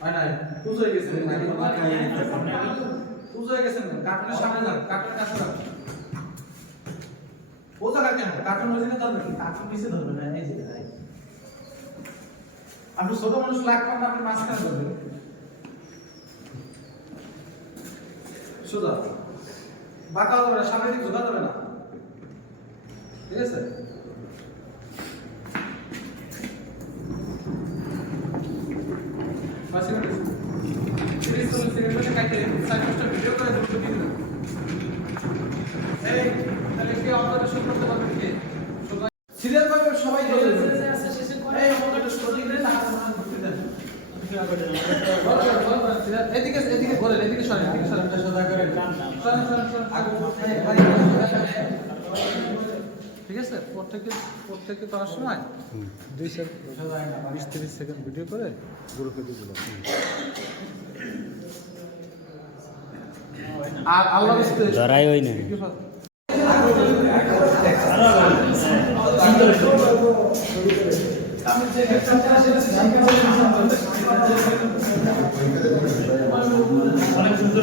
হয় নাই? পুজো হয়ে গেছে। পুজো হয়ে গেছে কার্টুনের সামনে যান। কার্টুনের কাছে যান। ও জায়গা কেন কার্টুন ওইখানে ধরবে কি কার্টুন নিচে ধরবে না। এই যে আপনি ছোট মানুষ লাগ পান আপনি মাঝখানে ধরবেন। সোজা। বাঁকা হবে না সামনে দিকে ঝোঁকা যাবে না। ঠিক আছে? মনে ঘুরতে দেন এদিকে এদিকে ঘোরেন এদিকে সরেন এদিকে সরেন সোজা করে সরেন সরেন সরেন ঠিক আছে প্রত্যেকে প্রত্যেকে করার সময় দুই সেকেন্ড বিশ তিরিশ সেকেন্ড ভিডিও করে গ্রুপে দিয়ে দিলাম। আর আল্লাহ ধরাই না। অনেক সুন্দর